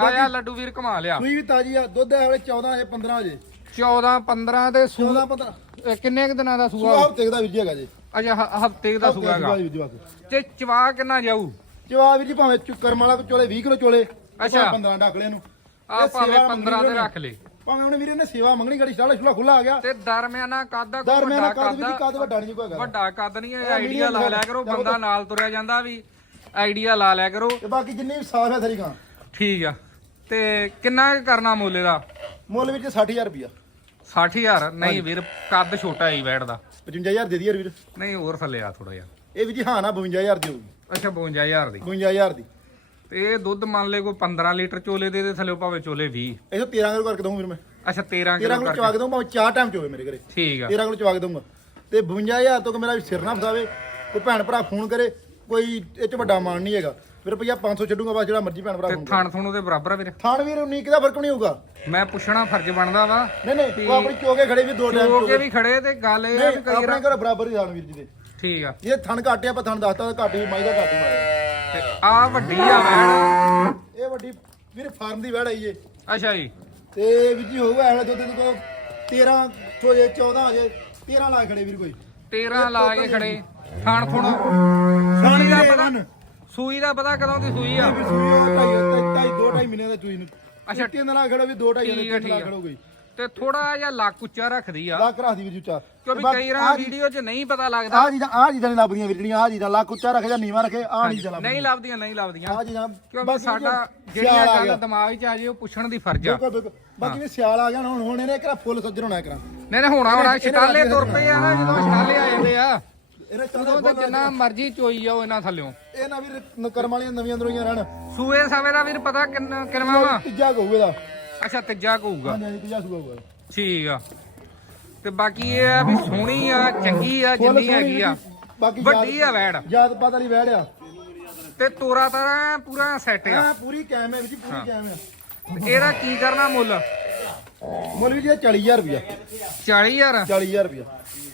ਆਇਆ ਲੱਡੂ ਵੀਰ ਘੁਮਾ ਲਿਆ ਸੂਈ ਵੀ ਤਾਜੀ ਆ ਦੁੱਧ ਹੈ ਵੇਲੇ 14 ਜੇ 15 ਜੇ 14 15 ਤੇ ਸੂ 14 15 ਇਹ ਕਿੰਨੇ ਕੁ ਦਿਨਾਂ ਦਾ ਸੂਆ? ਸੂਆ ਹਫ਼ਤੇ ਦਾ ਵੀਰ ਜੀ ਹੈਗਾ ਜੀ। ਅਜਾ ਹਫ਼ਤੇ ਦਾ ਸੂਆ ਹੈਗਾ। ਵੀਰ ਜੀ ਬਾਕੀ ਤੇ ਚਵਾ ਕਿੰਨਾ ਜਾਊ? ਜਵਾਬ ਵੀਰ ਜੀ ਭਾਵੇਂ ਚੁ- ਕਰਮ ਵਾਲਾ ਕੋ ਚੋਲੇ 20 ਕਿਲੋ ਚੋਲੇ ਅੱਛਾ। 15 ਡਾਕਲੇ ਨੂੰ ਆ ਇਹ ਭਾਵੇਂ ਸੇਵਾ 15 ਤੇ ਮੰਗਣੀ ਰੱਖ ਲੈ। ਭਾਵੇਂ ਉਹਨੇ ਵੀਰੇ ਨੇ ਸੇਵਾ ਮੰਗਣੀ ਗੜੀ ਸਾਲਾ ਛੁਲਾ ਖੁੱਲਾ ਆ ਗਿਆ। ਤੇ ਦਰਮਿਆਨਾ ਕਾਦਾ ਕੋਈ ਦਰਮਿਆਨਾ ਵੱਡਾ ਕੱਦ ਵੀ ਕੱਦ? ਕੱਦ ਵੱਡਾ ਨਹੀਂ ਕੋਈ ਹੈਗਾ। ਵੱਡਾ ਕੱਦ ਨਹੀਂ ਹੈ ਇਹ ਆਈਡੀਆ ਲਾ ਲਿਆ ਕਰੋ ਬੰਦਾ ਨਾਲ ਤੁਰਿਆ ਜਾਂਦਾ ਵੀ ਆਈਡੀਆ ਲਾ ਲਿਆ ਕਰੋ। ਤੇ ਬਾਕੀ ਜਿੰਨੀ ਵੀ ਸਾਫ਼ ਹੈ ਠੀਕ ਆ। ਤੇ ਕਿੰਨਾ ਕਰਨਾ ਮੁੱਲ ਦਾ? ਮੁੱਲ ਵਿੱਚ 60000 ਰੁਪਿਆ 60000 ਨਹੀਂ ਵੀਰ ਕੱਦ ਛੋਟਾ ਹੀ ਬੈਠਦਾ 55000 ਦੇ। ਦੀ ਯਾਰ ਵੀਰ। ਨਹੀਂ ਹੋਰ ਥੱਲੇ ਆ ਥੋੜਾ ਜਿਹਾ। ਇਹ ਵੀ ਜੀ ਹਾਂ ਨਾ 52000 ਦੀ ਹੋਊਗੀ। ਅੱਛਾ 52000 ਦੀ। 52000 ਦੀ। ਤੇ ਇਹ ਦੁੱਧ ਮੰਨ ਲੈ ਕੋਈ 15 ਲੀਟਰ ਚੋਲੇ ਦੇ ਦੇ ਥੱਲੇ ਭਾਵੇਂ ਚੋਲੇ 20 ਇਹ 13 ਕਿਲੋ ਕਰਕੇ ਦਊਂ ਵੀਰ ਮੈਂ। ਅੱਛਾ 13 13 ਕਿਲੋ ਕਿਲੋ ਕਰਕੇ। ਚਵਾ ਕੇ ਦਊਂ ਭਾਵੇਂ ਚਾਰ ਟਾਈਮ ਚ ਹੋਵੇ ਮੇਰੇ ਘਰੇ। ਠੀਕ ਆ। 13 ਕਿਲੋ ਚਵਾ ਕੇ ਦਊਂਗਾ। ਤੇ 52000 ਤੋਂ ਕਿ ਮੇਰਾ ਸਿਰ ਨਾ ਫਸਾਵੇ ਕੋਈ ਭੈਣ ਭਰਾ ਫੋਨ ਕਰੇ ਕੋਈ ਇਹ ਚ ਵੱਡਾ ਮਾਨ ਨਹੀਂ ਹੈਗਾ। ਫਿਰ ਰੁਪਈਆ 500 ਛੱਡੂਗਾ ਬਸ ਜਿਹੜਾ ਮਰਜ਼ੀ ਭੈਣ ਭਰਾ ਤੇ ਥਣ ਥਣ ਦੇ ਬਰਾਬਰ ਆ ਵੀਰ। ਥਾਣ ਵੀਰ 19 ਕਿਦਾ ਫ਼ਰਕ ਨਹੀਂ ਹੋਊਗਾ। ਮੈਂ ਪੁੱਛਣਾ ਫਰਜ਼ ਬਣਦਾ ਵਾ ਨਹੀਂ ਨਹੀਂ ਉਹ ਆਪਣੀ ਚੋਗੇ ਖੜੇ ਵੀ ਦੋ ਟਾਈਮ ਹੋ ਕੇ ਵੀ ਖੜੇ ਤੇ ਗੱਲ ਇਹ ਆ ਵੀ ਕਈ ਆਪਣੇ ਘਰ ਬਰਾਬਰ ਹੀ ਥਾਣ ਵੀਰ ਜੀ ਦੇ। ਠੀਕ ਆ। ਇਹ ਥਣ ਘਾਟੇ ਆਪਾਂ ਥਣ ਦੱਸਤਾ ਘਾਟੀ ਮਾਈ ਦਾ ਘਾਟੀ ਮਾਰਿਆ ਤੇ ਆ ਵੱਡੀ ਆ ਵੈਣ ਇਹ ਵੱਡੀ ਵੀਰ ਫਾਰਮ ਦੀ ਵੜ ਆਈ ਏ ਅੱਛਾ ਜੀ। ਤੇ ਵੀਰ ਜੀ ਹੋਊਗਾ ਐਵੇਂ ਦੁੱਧ ਦੇ ਕੋ 13 ਚੋਜੇ 14 ਹੋ ਜੇ 13 ਲਾ ਖੜੇ ਵੀਰ ਕੋਈ। 13 ਲਾ ਕੇ ਖੜੇ। ਥਣ ਥਣ। ਥਣ ਦਾ ਪਤਾ। ਸੂਈ ਦਾ ਪਤਾ ਕਦੋਂ ਦੀ ਸੂਈ ਆ? ਸੂਈ ਉਹ ਢਾਈ ਢਾਈ- ਢਾਈ ਦੋ ਢਾਈ ਮਹੀਨੇ ਦਾ ਚੂਈ ਨੂੰ। ਅੱਛਾ। ਤਿੰਨ ਲਾ ਖੜਾ ਵੀ ਦੋ ਢਾਈ ਠੀਕ ਆ, ਤਿੰਨ ਲਾ ਠੀਕ ਆ। ਖੜੋ ਗਈ ਤੇ ਥੋੜਾ ਜਿਹਾ ਲੱਕ ਉੱਚਾ ਰੱਖਦੀ ਆ। ਲੱਕ ਰੱਖਦੀ ਵੀਰ ਜੀ ਉੱਚਾ। ਕਿਉਂਕਿ ਕਈ ਵਾਰ ਵੀਡੀਓ 'ਚ ਨਹੀਂ ਪਤਾ ਲੱਗਦਾ। ਆ ਚੀਜ਼ਾਂ ਆ ਲੱਭਦੀਆਂ ਜਿਹੜੀਆਂ ਆ ਚੀਜ਼ਾਂ ਲੱਕ ਉੱਚਾ ਰੱਖੇ ਜਾਂ ਨੀਵਾ ਰੱਖੇ ਆ ਨਹੀਂ ਚਲਾ ਨਹੀਂ ਲੱਭਦੀਆਂ। ਨਹੀਂ ਲੱਭਦੀਆਂ। ਆ ਚੀਜ਼ਾਂ ਕਿਉਂਕਿ ਸਾਡਾ ਜਿਹੜੀਆਂ ਗੱਲ। ਦਿਮਾਗ 'ਚ ਆ ਜੇ ਉਹ ਪੁੱਛਣ ਦੀ ਫਰਜ਼ ਆ। ਬਾਕੀ ਵੀ ਸਿਆਲ ਆ ਗਿਆ ਹੁਣ ਹੁਣ ਇਹਨੇ ਕਿਹੜਾ ਫੁੱਲ ਸੱਜਰ ਹੋਣਾ ਕਰਾਂ ਨਹੀਂ ਨਹੀਂ ਹੋਣਾ ਹੋਣਾ ਛਟਾਲੇ ਤੁਰ ਪਏ ਆ ਨਾ ਜਦੋਂ ਛਟਾਲੇ ਆ ਜਾਂਦੇ ਆ। ਇਹਨੇ ਉਦੋਂ ਤੇ ਜਿੰਨਾ ਮਰਜ਼ੀ ਚੋਈ ਜਾਓ ਇਹਨਾਂ ਥੱਲਿਓਂ। ਇਹ ਨਾ ਵੀਰ ਨ- ਕਰਮ ਵਾਲੀਆਂ ਨਵੀਆਂ ਅੰਦਰੋਂ ਰਹਿਣ। ਸੂਏ ਸਵੇ ਦਾ ਵੀਰ ਪਤਾ ਕਿੰਨਾ ਕਿੰਨਾ ਵਾ? ਤੀਜਾ ਕਹੂਗਾ ਇਹਦਾ। ਅੱਛਾ ਤੀਜਾ ਕਹੂਗਾ। ਹਾਂਜੀ ਹਾਂਜੀ ਤੀਜਾ ਸੂਗਾ ਹੋਊਗਾ ਠੀਕ ਆ। ਤੇ ਬਾਕੀ ਇਹ ਆ ਵੀ ਸੋਹਣੀ ਆ ਚੰਗੀ ਆ ਜਿੰਨੀ ਹੈਗੀ ਆ। ਬਾਕੀ ਵੱਡੀ ਆ ਵੈੜ। ਜਾਤ ਪਾਤ ਵਾਲੀ ਵੈੜ ਆ। ਤੇ ਤੋਰਾ ਤਾਂ ਪੂਰਾ ਸੈੱਟ ਆ। ਪੂਰੀ ਕੈਮ ਹੈ ਜੀ ਪੂਰੀ ਕੈਮ ਹੈ ਇਹਦਾ ਕੀ ਕਰਨਾ ਮੁੱਲ? ਮੁੱਲ ਵੀ ਜੀ 40000 ਰੁਪਿਆ 40000 40000 ਰੁਪਿਆ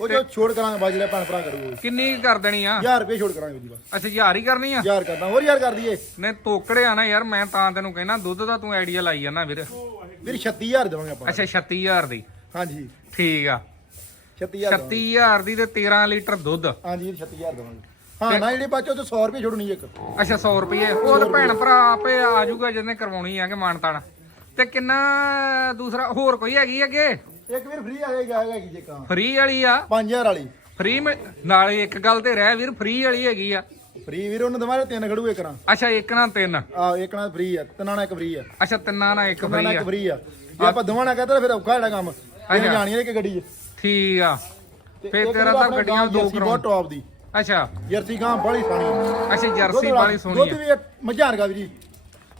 ਉਹ ਜੋ ਛੋੜ ਕਰਾਂਗੇ ਬਾਜੀ ਲੈ ਭੈਣ ਭਰਾ ਕਰੂਗੇ। ਕਿੰਨੀ ਕੁ ਕਰ ਦੇਣੀ ਆ? 1000 ਰੁਪਏ ਛੋੜ ਕਰਾਂਗੇ ਜੀ ਬਸ। ਅੱਛਾ ਹਜ਼ਾਰ ਹੀ ਕਰਨੀ ਆ? ਯਾਰ ਕਰਦਾ ਹੋਰ ਯਾਰ ਕਰ ਦਈਏ। ਨੇ ਤੋਕੜੇ ਆ ਨਾ ਯਾਰ ਮੈਂ ਤਾਂ ਤੈਨੂੰ ਕਹਿਣਾ ਦੁੱਧ ਦਾ ਤੂੰ ਆਈਡੀਆ ਲਾਈ ਜਾਂਦਾ ਵੀਰ। ਵੀਰ 36000 ਦੇਵਾਂਗੇ ਆਪਾਂ। ਅੱਛਾ 36000 ਦੀ। ਹਾਂਜੀ। ਠੀਕ ਆ। 36000 ਦੇਵਾਂਗੇ। 36000 ਦੀ ਤੇ 13 ਲੀਟਰ ਦੁੱਧ। ਹਾਂਜੀ ਵੀਰ 36000 ਦੇਵਾਂਗੇ। ਹਾਂ ਨਾ ਜਿਹੜੀ ਬਾਚੋ ਤੇ 100 ਰੁਪਏ ਛੋੜਨੀ ਇੱਕ। ਅੱਛਾ 100 ਰੁਪਏ ਉਹ ਤਾਂ ਭੈਣ ਭਰਾ ਆਪੇ ਆ ਜਾਊਗਾ ਜਿਹਨੇ ਕਰਵਾਉਣੀ ਆ ਕਿ ਮਾਨਤਾਨ। ਤੇ ਕਿੰਨਾ ਦੂਸਰਾ ਹੋਰ ਕੋਈ ਹੈਗੀ ਅੱਗੇ? ਇੱਕ ਵੀਰ ਫ੍ਰੀ ਆ ਜਾਏਗਾ ਹੈਗੀ ਜੇ ਕਾਂ ਫ੍ਰੀ ਵਾਲੀ ਆ? 5000 ਵਾਲੀ। ਫ੍ਰੀ ਨਾਲੇ ਇੱਕ ਗੱਲ ਤੇ ਰਹਿ ਵੀਰ ਫ੍ਰੀ ਵਾਲੀ ਹੈਗੀ ਆ। ਫ੍ਰੀ ਵੀਰ ਉਹਨੂੰ ਦਵਾਰੇ ਤਿੰਨ ਖੜੂਏ ਕਰਾਂ ਅੱਛਾ ਇੱਕ ਨਾਲ ਤਿੰਨ। ਆ ਇੱਕ ਨਾਲ ਫ੍ਰੀ ਆ ਤਿੰਨਾਂ ਨਾਲ ਇੱਕ ਫ੍ਰੀ ਆ। ਅੱਛਾ ਤਿੰਨਾਂ ਨਾਲ ਇੱਕ ਫ੍ਰੀ ਇੱਕ ਆ। ਫ੍ਰੀ ਆ। ਜੇ ਆਪਾਂ ਦੋਵਾਂ ਨਾਲ ਕਹਤਾ ਫਿਰ ਔਖਾ ਜਿਹੜਾ ਕੰਮ। ਇਹ ਅੱਛਾ। ਜਾਣੀ ਹੈ ਕਿ ਗੱਡੀ 'ਚ। ਠੀਕ ਆ। ਫੇਰ ਇੱਕ ਤੇਰਾ ਤਾਂ ਗੱਡੀਆਂ ਦੋ ਕਰਾਉਣ ਬਹੁਤ ਟੌਪ ਦੀ। ਅੱਛਾ। ਜਰਸੀ ਗਾਂ ਬੜੀ ਸੋਹਣੀ ਅੱਛਾ ਜਰਸੀ ਵਾਲੀ ਸੋਹਣੀ ਦੁੱਧ ਵੀ ਮੱਝਾਂ ਵਰਗਾ ਵੀ ਜੀ।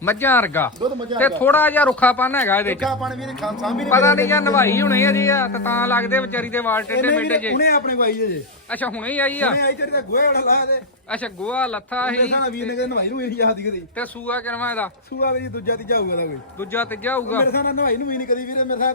ਮੱਝਾਂ ਵਰਗਾ। ਦੁੱਧ ਮੱਝਾਂ ਤੇ ਥੋੜਾ ਜਿਹਾ ਰੁੱਖਾਪਨ ਹੈਗਾ ਇਹਦੇ ਚ। ਦੇਖਾ ਪਾਣੀ ਵੀਰੇ ਖਾਂ ਸਾਂਭੀ ਨਹੀਂ ਪਤਾ ਨਹੀਂ ਜਾਂ ਨਵਾਈ ਹੁਣੇ ਅਜੇ ਆ ਤੇ ਤਾਂ ਲੱਗਦੇ ਵਿਚਾਰੀ ਦੇ ਵਾਲ ਇਹਨੇ ਮੇਢੇ ਜੇ। ਉਹਨੇ ਆਪਣੇ ਵਾਈ ਜੇ ਜੇ। ਅੱਛਾ ਹੁਣੇ ਹੀ ਆਈ ਆ? ਉਹਨੇ ਆਈ ਤੇਰੇ ਤਾਂ ਗੋਹੇ ਵਾਲਾ ਲਾ ਦੇ ਅੱਛਾ ਗੋਆ ਲੱਥਾ ਹੀ ਸਾਹ ਵੀਰ ਨੇ ਕਹਿੰਦੇ ਨਵਾਈ ਨੂੰ ਇਹੀ ਯਾਦ ਕਦੀ ਤੇ ਸੂਆ ਕਿਨਵਾ ਇਹਦਾ? ਸੂਆ ਵੀ ਦੂਜਾ ਤੀਜਾ ਹੋਊਗਾ ਦਾ ਕੋਈ। ਦੂਜਾ ਤੀਜਾ ਹੋਊਗਾ। ਮੇਰੇ ਸਾਹ ਨਵਾਈ ਨੂੰ ਹੀ ਨਹੀਂ ਕਦੀ ਵੀਰੇ ਮੇਰੇ ਸਾਹ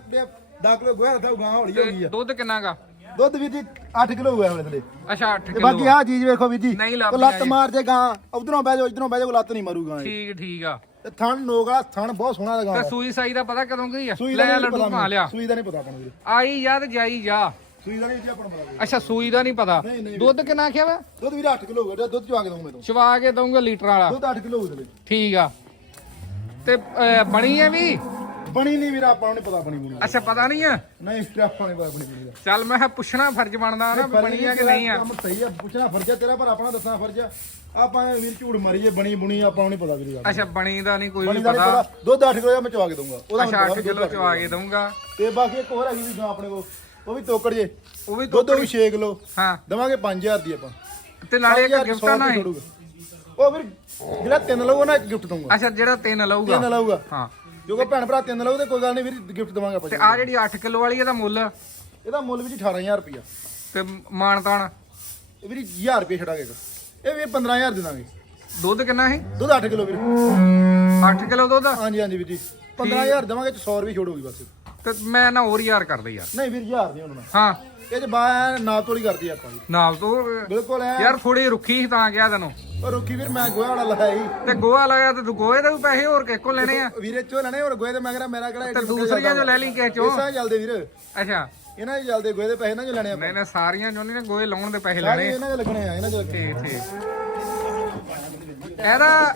10 ਕਿਲੋ ਗੋਹੇ ਰੱਖਾ ਗਾਂ ਹੌਲੀ ਹੋ ਗਈ ਆ। ਦੁੱਧ ਕਿੰਨਾਗਾ ਦੁੱਧ ਵੀ ਜੀ 8 ਕਿਲੋ ਹੋਇਆ ਹੁਣ ਥਲੇ ਅੱਛਾ 8 ਤੇ ਕਿਲੋ ਬਾਕੀ ਆਹ ਚੀਜ਼ ਵੇਖੋ ਵੀ ਜੀ ਨਹੀਂ ਲੱਤ ਮਾਰ ਜੇ ਗਾਂ ਉਧਰੋਂ ਬਹਿ ਜਾਓ ਇਧਰੋਂ ਬਹਿ ਜਾਓ ਲੱਤ ਨਹੀਂ ਮਾਰੂਗਾ ਠੀਕ ਠੀਕ ਆ। ਤੇ ਥਣ ਵਾਲਾ ਥਣ ਬਹੁਤ ਸੋਹਣਾ ਦਾ ਤੇ ਸੂਈ ਸਾਈ ਦਾ ਪਤਾ ਕਦੋਂ ਗਈ ਆ? ਸੂਈ ਦਾ ਲੈ ਨਹੀਂ ਲੱਡੂ ਮੈਨੂੰ। ਲਿਆ। ਸੂਈ ਦਾ ਨਹੀਂ ਪਤਾ ਆਪਾਂ ਨੂੰ ਵੀਰੇ। ਆਈ ਯਾਦ ਜਾਈ ਜਾ। ਸੂਈ ਦਾ ਨਹੀਂ ਜੀ ਆਪਾਂ ਨੂੰ ਪਤਾ ਵੀਰੇ। ਅੱਛਾ ਸੂਈ ਦਾ ਨਹੀਂ ਪਤਾ। ਨਹੀਂ, ਨਹੀਂ। ਦੁੱਧ ਕਿੰਨਾ ਆਖਿਆ ਵਾ? ਦੁੱਧ ਵੀਰੇ 8 ਕਿਲੋ ਹੋਊਗਾ ਦੁੱਧ ਚਵਾ ਕੇ ਦਊਂ ਮੈਂ ਤੋਂ ਚਵਾ ਕੇ ਦਊਂਗਾ ਲੀਟਰ ਵਾਲਾ। ਦੁੱਧ 8 ਕਿਲੋ ਹੋਊਗਾ ਠੀਕ ਆ। ਤੇ ਅਹ, ਬਣੀ ਹੈ ਵੀ? ਬਣੀ ਨਹੀਂ ਵੀਰੇ ਆਪਾਂ ਨੂੰ ਨਹੀਂ ਪਤਾ ਬਣੀ ਬਣੀ ਅੱਛਾ ਪਤਾ ਨਹੀਂ ਆ? ਨਹੀਂ ਵੀਰੇ ਆਪਾਂ ਨੂੰ ਨਹੀਂ ਪਤਾ ਬਣੀ ਬਣੀ ਦਾ ਚੱਲ ਮੈਂ ਕਿਹਾ ਪੁੱਛਣਾ ਫਰਜ਼ ਬਣਦਾ ਨਾ ਵੀ ਬਣੀ ਆ ਕਿ ਨਹੀਂ ਆ? ਕੰਮ ਸਹੀ ਆ ਪੁੱਛਣਾ ਫਰਜ਼ ਆ ਤੇਰਾ ਪਰ ਆਪਣਾ ਦੱਸਣਾ ਫਰਜ਼ ਆ। ਆਪਾਂ ਐਵੇਂ ਵੀਰ ਝੂਠ ਮਾਰੀਏ ਬਣੀ ਬੁਣੀ ਆਪਾਂ ਨੂੰ ਨਹੀਂ ਪਤਾ ਵੀਰੇ ਅੱਛਾ ਬਣੀ ਦਾ ਨਹੀਂ ਕੋਈ ਬਣੀ ਵੀ ਦਾ ਨਹੀਂ ਪਤਾ। ਪਤਾ। ਦੁੱਧ 8 ਕਿਲੋ ਮੈਂ ਚਵਾ ਕੇ ਦਊਂਗਾ। ਉਹਦਾ ਅੱਛਾ ਮੈਨੂੰ 8 ਪਤਾ ਵੀ ਕਿਲੋ ਚਵਾ ਕੇ ਦਊਂਗਾ। ਤੇ ਬਾਕੀ ਇੱਕ ਹੋਰ ਹੈਗੀ ਵੀ ਗਾਂ ਆਪਣੇ ਕੋਲ ਉਹ ਵੀ ਤੋਕੜ ਜੇ। ਉਹ ਵੀ ਦੁੱਧ ਉਹ ਵੀ 6 ਕਿਲੋ। ਹਾਂ। ਦਵਾਂਗੇ 5000 ਦੀ ਆਪਾਂ। ਤੇ ਨਾਲੇ ਇੱਕ 5000 ਗਿਫਟ ਸੌ ਨਾ ਰੁਪਏ ਹੈ ਛੋੜੂਗਾ। ਉਹ ਵੀਰ ਜਿਹੜਾ ਤਿੰਨ ਲਊਗਾ ਨਾ ਇੱਕ ਗਿਫਟ ਦਊਂਗਾ। ਅੱਛਾ ਜਿਹੜਾ ਤਿੰਨ ਲਊਗਾ। ਤਿੰਨ ਲਊਗਾ। ਹਾਂ। ਜੋ ਕੋ ਭੈਣ ਭਰਾ ਤਿੰਨ ਲਊ ਤੇ ਕੋਈ ਗੱਲ ਨਹੀਂ ਵੀਰ ਗਿਫਟ ਦਵਾਂਗੇ ਆਪਾਂ ਤੇ ਆ ਜਿਹੜੀ 8 ਕਿਲੋ ਵਾਲੀ ਇਹਦਾ ਮੁੱਲ? ਇਹਦਾ ਮੁੱਲ ਵੀ ਜੀ 18000 ਰੁਪਇਆ ਤੇ ਮਾਨਤਾਨ ਇਹ ਵੀਰ 1000 ਰੁਪਏ ਛੜਾਗੇ ਇਹ ਵੀਰ 15000 ਦੇ ਦਾਂਗੇ। ਦੁੱਧ ਕਿੰਨਾ ਹੈ ਦੁੱਧ 8 ਕਿਲੋ ਵੀਰ। 8 ਕਿਲੋ ਦੁੱਧ? ਹਾਂਜੀ ਹਾਂਜੀ ਵੀਰ ਜੀ। 15000 ਦਵਾਂਗੇ ਤੇ 100 ਰੁਪਏ ਛੋੜੂਗੀ ਬਸ। ਤੇ ਮੈਂ ਨਾ ਹੋਰ ਯਾਰ ਕਰਦੇ ਯਾਰ। ਨਹੀਂ ਵੀਰ 1000 ਨਹੀਂ ਹੋਣਾ। ਹਾਂ। ਇਹ ਚ ਬਾ ਨਾਪ ਤੋਲੀ ਕਰਦੀ ਆਪਾਂ ਜੀ। ਨਾਲ ਤੋਂ ਬਿਲਕੁਲ ਐ ਯਾਰ ਥੋੜੀ ਰੁੱਖੀ ਸੀ ਤਾਂ ਕਿਹਾ ਤੈਨੂੰ। ਉਹ ਰੁਕੀ ਵੀਰ ਮੈਂ ਗੋਹਾ ਵਾਲਾ ਲਾਇਆ ਸੀ ਤੇ ਗੋਆ ਲਾਇਆ ਤੇ ਤੂੰ ਗੋਏ ਦੇ ਵੀ ਪੈਸੇ ਹੋਰ ਕਿਸ ਕੋ ਲੈਣੇ ਆ? ਵੀਰੇ ਚੋ ਲੈਣੇ ਹੋਰ ਗੋਹੇ ਤੇ ਮੈਂ ਕਿਹਾ ਮੇਰਾ ਕਿਹੜਾ ਤੇ ਦੂਸਰੀਆਂ ਜੋ ਲੈ ਲਈ ਕਿਸੇ ਚੋਂ? ਇਸਾਂ ਚੱਲਦੇ ਵੀਰ। ਅੱਛਾ। ਇਹਨਾਂ ਦੇ ਚੱਲਦੇ ਗੋਹੇ ਦੇ ਪੈਸੇ ਨਾ ਜੋ ਲੈਣੇ ਆਪਾਂ। ਨਹੀਂ ਨਹੀਂ ਸਾਰੀਆਂ ਚੋਂ ਨਹੀਂ ਗੋਏ ਲਾਉਣ ਦੇ ਪੈਸੇ ਲੈਣੇ ਇਹਨਾਂ ਦੇ ਲੱਗਣੇ ਆ ਇਹਨਾਂ ਦੇ ਠੀਕ ਠੀਕ। ਇਹਦਾ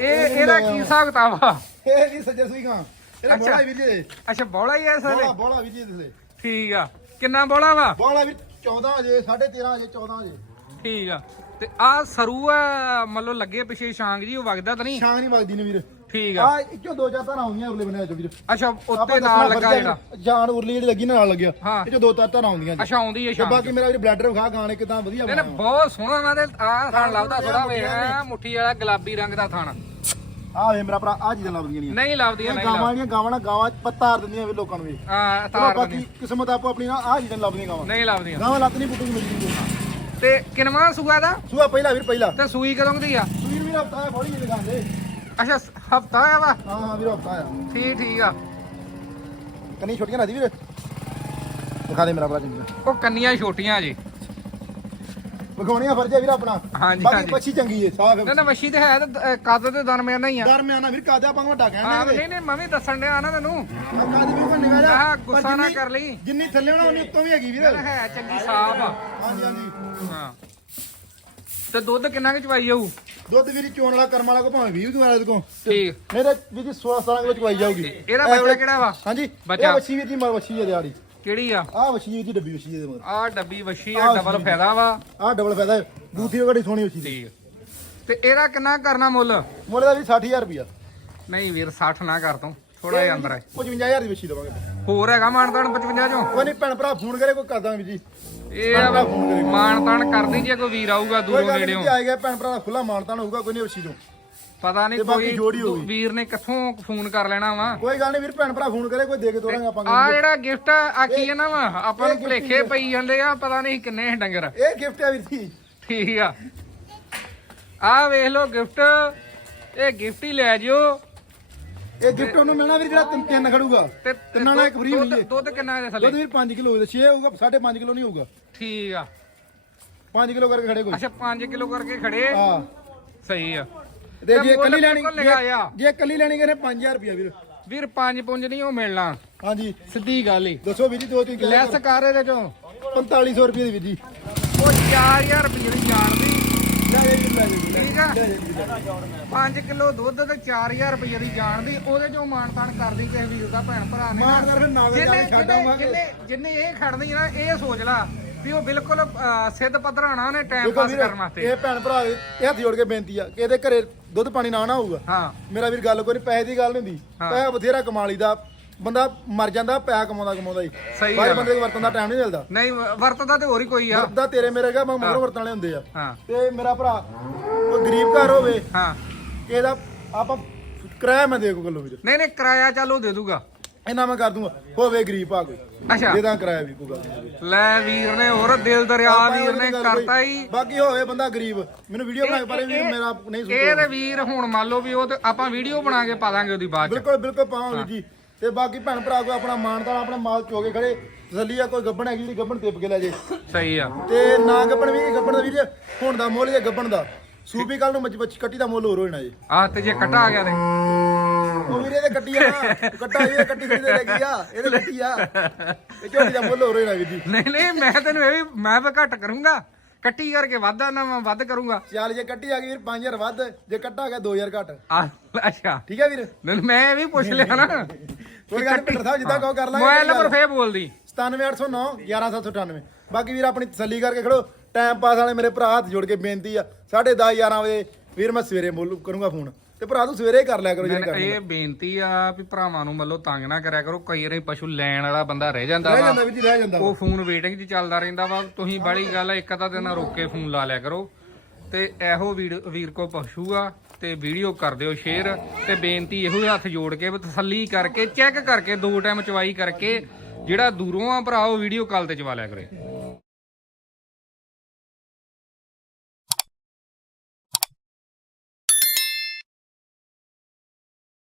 ਇਹ ਇਹਦਾ ਕੀ ਹਿਸਾਬ ਕਿਤਾਬ ਆ? ਇਹ ਵੀ ਸੱਜੇ ਸੂਈ ਗਾਂ ਇਹਦਾ ਅੱਛਾ। ਬੋਲਾ ਵੀਰ ਜੀ ਅੱਛਾ ਬੋਲਾ ਹੀ ਐ ਸਾਰੇ ਬੋਲਾ ਬੋਲਾ ਵੀਰ ਜੀ ਇਹਦੇ ਠੀਕ ਆ। ਕਿੰਨਾ ਬੋਲਾ ਵਾ? ਬੋਲਾ ਵੀਰ 14 ਅਜੇ 13.5 ਅਜੇ 14 ਅਜੇ ਠੀਕ ਆ। ਤੇ ਆ ਸਰੂ ਆ ਮੰਨ ਲਓ ਲੱਗੇ ਪਿਛੇ ਸ਼ਾਂਗ ਜੀ ਉਹ ਵਗਦਾ ਤਾਂ ਨਹੀਂ? ਛਾਂ ਨਹੀਂ ਵਗਦੀ ਨੇ ਵੀਰ। ਠੀਕ ਆ। ਆ ਇੱਚੋ ਦੋ ਚਾਰ ਤਾਂ ਆਉਂਦੀਆਂ ਉਰਲੇ ਬਨੇ ਚ ਵੀਰ। ਅੱਛਾ ਆਪਾਂ ਉੱਤੇ ਦੱਸਣਾ ਨਾਲ ਲੱਗਾ ਫਰਜ਼ ਜਿਹੜਾ। ਆ, ਜਾਨ ਉਰਲੀ ਜਿਹੜੀ ਲੱਗੀ ਨਾਲ ਲੱਗਿਆ। ਹਾਂ। ਇਹ ਚ ਦੋ ਚਾਰ ਤਾਂ ਆਉਂਦੀਆਂ ਜੀ। ਅੱਛਾ ਆਉਂਦੀ ਹੈ ਤੇ ਸ਼ਾਂਗ। ਬਾਕੀ ਮੇਰਾ ਵੀਰ ਬਲੱਡਰ ਵਿਖਾ ਗਾਣੇ ਕਿਦਾਂ ਵਧੀਆ ਇਹਨੇ ਬਹੁਤ ਸੋਹਣਾ ਨਾ ਦੇ ਆ ਥਣ ਲੱਭਦਾ ਥੋੜਾ ਵੇ ਮੁੱਠੀ ਵਾਲਾ ਗੁਲਾਬੀ ਰੰਗ ਦਾ ਥਣ। ਆ ਵੇ ਮੇਰਾ ਭਰਾ ਆ ਚੀਜ਼ਾਂ ਲੱਭਦੀਆਂ ਨਹੀਂ ਨਹੀਂ ਲੱਭਦੀਆਂ ਨਹੀਂ ਗਾਵਾਂ ਦੀਆਂ ਗਾਵਾਂ ਨਾਲ ਗਾਵਾਂ ਪੱਤਾਰ ਦਿੰਦੀਆਂ ਵੀ ਲੋਕਾਂ ਨੂੰ ਵੀ ਚਲੋ ਤਾਰ ਬਾਕੀ। ਕਿਸਮਤ ਆਪੋ ਆਪਣੀ ਨਾ ਆ ਚੀਜ਼ਾਂ ਲੱਭਦੀਆਂ ਗਾਵਾਂ। ਨਹੀਂ ਲੱਭਦੀਆਂ। ਗਾਵਾਂ ਲੱਤ ਨਹੀਂ ਪੁੱਟੂ ਮਿਲਦੀ ਤੇ ਕਿਨਵਾ ਸੂਆ ਦਾ? ਸੂਆ ਪਹਿਲਾ ਵੀਰ ਪਹਿਲਾ। ਤੇ ਸੂਈ ਕਦੋਂ ਦੀ ਆ? ਸੂਰ ਵੀਰ ਹਫਤਾ ਹੈ ਬੋਲੀ ਦੁਕਾਨ ਦੇ। ਅੱਛਾ ਹਫਤਾ ਆ ਵਾ? ਹਾਂ ਹਾਂ ਵੀਰ ਹਫਤਾ ਆ ਠੀਕ ਠੀਕ ਆ। ਕੰਨੀ ਛੋਟੀਆਂ ਨਾ ਦੀ ਵੀਰ? ਦਿਖਾ ਦੇ ਮੇਰਾ ਭਰਾ ਚੰਗੀ। ਉਹ ਕੰਨੀਆਂ ਛੋਟੀਆਂ ਜੀ। ਵਿਖਾਉਣੀਆਂ ਫਰਜ਼ ਹੈ ਵੀਰ ਆਪਣਾ। ਹਾਂਜੀ, ਬਾਕੀ ਹਾਂਜੀ। ਪੱਛੀ ਚੰਗੀ ਹੈ ਸਾਫ਼ ਨਾ ਨਾ ਮੱਛੀ ਤੇ ਹੈ ਤੇ ਕੱਦ ਤੇ ਦਰਮਿਆਨਾ ਹੀ ਆ। ਦਰਮਿਆਨਾ ਵੀਰ ਕਾਦਾ ਆਪਾਂ ਵੱਡਾ ਹਾਂ ਕਹਿੰਦੇ ਨਹੀਂ ਨਹੀਂ ਮੈਂ ਵੀ ਦੱਸਣ ਡਿਆ ਨਾ ਤੈਨੂੰ। ਕਾਦੀ ਕੋਈ ਨਿਗਾਹ ਜਾ ਆਹ, ਗੁੱਸਾ ਨਾ ਕਰ ਲਈ। ਜਿੰਨੀ ਥੱਲੇ ਹੋਣਾ ਉਨੀ ਉੱਤੋਂ ਵੀ ਹੈਗੀ ਵੀਰ। ਹੈ ਚੰਗੀ ਸਾਫ਼ ਆ। ਹਾਂਜੀ ਹਾਂਜੀ। ਹਾਂ। ਤੇ ਦੁੱਧ ਕਿੰਨਾ ਕੁ ਚਵਾਈ ਜਾਊ? ਦੁੱਧ ਵੀਰ ਚੋਣ ਵਾਲਾ ਕਰਮ ਵਾਲਾ ਕੋ ਭਾਵੇਂ 20 ਵਾਲੇ ਦੇ ਕੋ। ਠੀਕ। ਮੇਰੇ ਵੀਰ ਜੀ 16 17 ਕਿਲੋ ਚਵਾਈ ਜਾਊਗੀ। ਇਹਦਾ ਬੱਚਾ ਕਿਹੜਾ ਵਾ? ਹਾਂਜੀ ਬੱਚਾ। ਇਹ ਵੱਛੀ ਵੀਰ ਜੀ ਮਰ ਵੱਛੀ ਹੈ ਦਿਹਾੜੀ। ਕਿਹੜੀ ਆ? ਵੱਛੀ ਵੀਰ ਜੀ ਡੱਬੀ ਵੱਛੀ ਦੇ ਮਗਰ। ਆ ਡੱਬੀ ਵਸ਼ੀ ਆ ਡਬਲ ਫਾਇਦਾ ਵਾ। ਆਹ ਡਬਲ ਫਾਇਦਾ ਹੈ। ਬੂਥੀ ਸੋਹਣੀ ਵੱਛੀ ਦੀ ਠੀਕ। ਤੇ ਇਹਦਾ ਕਿੰਨਾ ਕਰਨਾ ਮੁੱਲ? ਮੁੱਲ ਦਾ ਵੀ 60000 ਰੁਪਿਆ ਨਹੀਂ ਵੀਰ 60 ਨਾ ਕਰ ਤੂੰ। ਥੋੜਾ ਜਿਹਾ ਅੰਦਰ ਹੈ 55000 ਦੀ ਵੱਛੀ ਦਵਾਂਗੇ। ਹੋਰ ਹੈਗਾ ਮਾਨਤਾਨ 55 ਚੋਂ? ਕੋਈ ਨਹੀਂ ਭੈਣ ਭਰਾ ਫੋਨ ਕਰੇ ਕੋਈ ਕਰਦਾ ਵੀਰ ਜੀ। ਇਹ ਆ ਮਾਨਤਾਨ ਕਰਦੀ ਜੇ ਕੋਈ ਵੀਰ ਆਊਗਾ ਕੋਈ ਦੂਰੋਂ ਗੱਲ ਨੇੜਿਓਂ। ਨਹੀਂ ਆਏਗਾ ਭੈਣ ਭਰਾ ਦਾ ਖੁੱਲਾ ਮਾਨਤਾਨ ਹੋਊਗਾ ਕੋਈ ਨਹੀਂ ਵੱਛੀ ਤੋਂ ਪਤਾ ਨਹੀਂ ਤੇ ਬਾਕੀ ਕੋਈ। ਵੀਰ ਨੇ ਕਿੱਥੋਂ ਫੋਨ ਕਰ ਲੈਣਾ ਵਾ। ਕੋਈ ਗੱਲ ਨਹੀਂ ਵੀਰ ਭੈਣ ਭਰਾ ਫੋਨ ਕਰੇ ਕੋਈ ਦੇ ਕੇ ਤੋਰਾਂਗੇ ਆਪਾਂ ਆ ਜਿਹੜਾ ਗਿਫਟ ਆ ਕੀ ਹੈ ਨਾ ਵਾ? ਆਪਾਂ ਨੂੰ ਭੁਲੇਖੇ ਪਈ ਜਾਂਦੇ ਆ ਪਤਾ ਨਹੀਂ ਕਿੰਨੇ ਡੰਗਰ ਇਹ ਗਿਫਟ ਆ ਵੀਰ ਜੀ। ਠੀਕ ਆ। ਆ ਵੇਖ ਲਓ ਗਿਫਟ ਇਹ ਗਿਫਟ ਹੀ ਲੈ ਜਿਓ। ਇਹ ਗਿਫਟ ਉਹਨੂੰ ਮਿਲਣਾ ਵੀਰ ਜਿਹੜਾ ਤਿੰਨ ਤਿੰਨ ਖੜੂਗਾ। ਤੇ ਤਿੰਨਾਂ ਨਾਲ ਇੱਕ free ਦੁੱਧ- ਮਿਲੀ ਹੈ। ਦੁੱਧ ਕਿੰਨਾ ਇਹਦੇ ਦੁੱਧ ਥੱਲੇ ਵੀਰ 5 ਕਿਲੋ ਹੋਊਗਾ 6 ਹੋਊਗਾ 5.5 ਕਿਲੋ ਨਹੀਂ ਹੋਊਗਾ। ਠੀਕ ਆ। 5 ਕਿਲੋ ਕਰਕੇ ਖੜੇ ਕੋਈ। ਅੱਛਾ 5 ਕਿਲੋ ਕਰਕੇ ਖੜੇ। ਹਾਂ। ਸਹੀ ਆ। ਤੇ ਜੇ ਮੁੱਲ ਕੱਲੀ ਲੈਣੀ ਬਿਲਕੁਲ ਲਗਾਇਆ। ਜੇ- ਜੇ ਕੱਲੀ ਲੈਣੀ ਕਿਨੇ 5000 ਰੁਪਿਆ ਵੀਰ। ਵੀਰ 5 ਪੁੰਜ ਨਹੀਂ ਉਹ ਮਿਲਣਾ। ਹਾਂਜੀ। ਸਿੱਧੀ ਗੱਲ ਹੀ ਦੱਸੋ ਵੀਰ ਜੀ ਦੋ ਤਿੰਨ ਕਿਲੋ ਲੈਸ ਕਰ ਇਹਦੇ ਚੋਂ। 4500 ਰੁਪਏ ਦੀ ਵੀਰ ਜੀ। ਉਹ 4000 ਰੁਪਏ ਦੀ ਜਾਣ ਦੀ। ਲੈ ਜੀ ਵੀਰ, ਲੈ ਜੀ ਵੀਰ, ਠੀਕ ਆ? ਲੈ ਜੀ ਲੈ ਜੀ। 5 ਕਿਲੋ ਦੁੱਧ ਤੇ 4000 ਰੁਪਏ ਦੀ ਜਾਣ ਦੀ। ਉਹਦੇ ਚੋਂ ਮਾਨਤਾਨ ਕਰਦੀ ਕਿਸੇ ਵੀਰ ਦਾ ਭੈਣ ਭਰਾ ਨੇ ਮਾਨ ਕਰ ਫਿਰ ਨਾਵੇ ਜਾ ਜਿੰਨੇ ਕੇ ਛੱਡ ਜਿੰਨੇ- ਆਵਾਂਗੇ। ਜਿੰਨੇ ਜਿੰਨੇ ਇਹ ਖੜਨੀ ਨਾ ਇਹ ਸੋਚ ਲਾ। ਵੀ ਉਹ ਬਿਲਕੁਲ ਸਿੱਧ ਪੱਧਰਾਣਾ ਉਹਨੇ ਟਾਈਮ ਦੇਖੋ ਪਾਸ ਵੀਰ ਕਰਨ ਵਾਸਤੇ। ਇਹ ਭੈਣ ਭਰਾ ਇਹ ਹੱਥ ਜੋੜ ਕੇ ਬੇਨਤੀ ਆ ਕਿ ਇਹਦੇ ਘਰੇ ਦੁੱਧ ਪਾਣੀ ਨਾ ਨਾ ਹੋਊਗਾ। ਹਾਂ। ਮੇਰਾ ਵੀਰ ਗੱਲ ਕੋਈ ਨਹੀਂ ਪੈਸੇ ਦੀ ਗੱਲ ਨਹੀਂ ਹੁੰਦੀ। ਪੈਸਾ ਬਥੇਰਾ ਕਮਾ ਲਈਦਾ ਬੰਦਾ ਮਰ ਜਾਂਦਾ ਪੈਸਾ ਕਮਾਉਂਦਾ ਕਮਾਉਂਦਾ ਹੀ ਸਹੀ ਬਾਈ। ਬੰਦੇ ਨੂੰ ਵਰਤਣ ਦਾ ਟਾਈਮ ਨਹੀਂ ਮਿਲਦਾ। ਨਹੀਂ ਵਰਤਦਾ ਤੇ ਹੋਰ ਹੀ ਕੋਈ ਆ। ਵਰਤਦਾ ਤੇਰੇ ਮੇਰੇ ਮੈਂ ਮਗਰ ਵਰਤਣ ਵਾਲੇ ਹੁੰਦੇ ਆ। ਹਾਂ। ਤੇ ਮੇਰਾ ਭਰਾ ਕੋਈ ਗਰੀਬ ਘਰ ਹੋਵੇ ਹਾਂ। ਕਿ ਇਹਦਾ ਆਪਾਂ ਕਿਰਾਇਆ ਮੈਂ ਦੇ ਕੋ ਗੱਲੋਂ ਵੀਰ। ਨਹੀਂ ਨਹੀਂ ਕਿਰਾਇਆ ਚੱਲ ਉਹ ਦੇ ਦੂਗਾ ਇਹਨਾਂ ਮੈਂ ਕਰ ਦੂੰਗਾ। ਹੋਵੇ ਗਰੀਬ ਆ ਕੋਈ। ਅੱਛਾ। ਦੇ ਦਾਂ ਕਿਰਾਇਆ ਵੀ ਕੋਈ ਗੱਲ ਨਹੀਂ ਲੈ ਵੀਰ ਨੇ ਹੋਰ ਦਿਲ ਦਰਿਆ ਵੀਰ ਨੇ ਕਰਤਾ ਹੀ। ਬਾਕੀ ਹੋਵੇ ਬੰਦਾ ਗਰੀਬ। ਮੈਨੂੰ ਵੀਡੀਓ ਬਣਾ ਕੇ ਪਰ ਮੇਰਾ ਨਹੀਂ ਸੁਣਦਾ। ਇਹ ਤੇ ਵੀਰ ਹੁਣ ਮੰਨ ਲਓ ਵੀ ਉਹ ਤੇ ਆਪਾਂ ਵੀਡੀਓ ਬਣਾ ਕੇ ਪਾ ਦਾਂਗੇ ਉਹਦੀ ਬਾਅਦ ਚ। ਬਿਲਕੁਲ ਬਿਲਕੁਲ ਪਾਵਾਂਗੇ ਜੀ। ਤੇ ਬਾਕੀ ਭੈਣ ਭਰਾ ਕੋਈ ਆਪਣਾ ਮਾਨਤਾ ਆਪਣਾ ਮਾਲ ਚੋ ਕੇ ਖੜੇ। ਤਸੱਲੀ ਆ ਕੋਈ ਗੱਬਣ ਹੈਗੀ ਜਿਹੜੀ ਗੱਬਣ ਟਿਪ ਕੇ ਲੈ ਜੇ। ਸਹੀ ਆ। ਤੇ ਨਾ ਗੱਬਣ ਵੀ ਗੱਬਣ ਦਾ ਵੀਰ ਹੁਣ ਦਾ ਮੁੱਲ ਜੇ ਗੱਬਣ ਦਾ। ਸੂਪੀ ਕੱਲ ਨੂੰ ਬੱਚੀ ਕੱਟੀ ਦਾ ਮੁੱਲ ਹੋਰ ਹੋ ਜਾਣਾ ਜੀ। ਆ ਤੇ ਜੇ ਕੱਟਾ ਆ ਗਿਆ ਤੇ। ਉਹ ਵੀਰੇ ਤੇ ਕੱਟੀ ਆ ਨਾ। ਕੱਟਾ ਇਹ ਕੱਟੀ ਥੋੜੀ ਦੇ ਲੱਗੀ ਆ। ਇਹ ਤੇ ਕੱਟੀ ਆ। ਇਹ ਝੋਟੀ ਦਾ ਮੁੱਲ ਹੋ ਜਾਣਾ ਵੀਰ ਨਹੀਂ ਨਹੀਂ ਮੈਂ ਤੈਨੂੰ ਇਹ ਵੀ ਮੈਂ ਵੀ ਘੱਟ ਕਰੂੰਗਾ। ਕੱਟੀ ਕਰਕੇ ਵਾਧਾ ਨਾ ਮੈਂ ਵੱਧ ਕਰੂੰਗਾ। ਚੱਲ ਜੇ ਕੱਟੀ ਆ ਗਈ ਵੀਰ 5000 ਵੱਧ। ਜੇ ਕੱਟਾ ਗਿਆ 2000 ਘੱਟ। ਆ ਅੱਛਾ। ਠੀਕ ਹੈ ਵੀਰ? ਨਹੀਂ ਮੈਂ ਇਹ ਵੀ ਪੁੱਛ ਲਿਆ ਨਾ। ਕੋਈ ਗੱਲ ਨਹੀਂ ਸਾਹਿਬ ਜਿੱਦਾਂ ਕਹੋ ਕਰ ਲਾਂਗੇ। ਮੋਬਾਈਲ ਨੰਬਰ ਫੇਰ ਬੋਲਦੀ। 97809 11798 ਬਾਕੀ ਵੀਰ ਆਪਣੀ ਤਸੱਲੀ ਕਰਕੇ ਖੜੋ। ਟਾਈਮ ਪਾਸ ਵਾਲੇ ਮੇਰੇ ਭਰਾ ਹੱਥ ਜੋੜ ਕੇ ਬੇਨਤੀ ਆ। 10:30 11 ਵਜੇ ਵੀਰ ਮੈਂ ਸਵੇਰੇ ਬੋਲ ਕਰੂੰਗਾ ਫੋਨ। ਤੇ ਭਰਾ ਤੂੰ ਸਵੇਰੇ ਕਰ ਲਿਆ ਕਰੋ ਜਿਹੜੇ ਕਰਨਾ ਇਹ ਬੇਨਤੀ ਆ ਵੀ ਭਰਾਵਾਂ ਨੂੰ ਮੱਲੋ ਤੰਗ ਨਾ ਕਰਿਆ ਕਰੋ ਕਈ ਵਾਰੀ ਪਸ਼ੂ ਲੈਣ ਵਾਲਾ ਬੰਦਾ ਰਹਿ ਜਾਂਦਾ ਰਹਿ ਵਾ। ਜਾਂਦਾ ਵੀਰ ਜੀ ਰਹਿ ਜਾਂਦਾ ਉਹ ਫੋਨ ਵੇਟਿੰਗ 'ਚ ਚੱਲਦਾ ਰਹਿੰਦਾ ਵਾ। ਤੁਸੀਂ ਬੜੀ ਗੱਲ ਆ, ਇੱਕ ਅੱਧਾ ਦਿਨ ਰੋਕ ਕੇ ਫੋਨ ਲਾ ਲਿਆ ਕਰੋ। ਤੇ ਇਹੋ ਵੀਰ ਵੀਰ ਕੋ ਪਸ਼ੂ ਆ ਤੇ ਵੀਡੀਓ ਕਰ ਦਿਓ ਸ਼ੇਅਰ ਤੇ ਬੇਨਤੀ ਇਹੋ ਹੀ ਹੱਥ ਜੋੜ ਕੇ ਵੀ ਤਸੱਲੀ ਕਰਕੇ ਚੈੱਕ ਕਰਕੇ ਦੋ ਟਾਈਮ ਚਵਾਈ ਕਰਕੇ ਜਿਹੜਾ ਦੂਰੋਂ ਆ ਭਰਾ ਉਹ ਵੀਡੀਓ ਕਾਲ ਤੇ ਚਵਾ ਲਿਆ ਕਰੇ।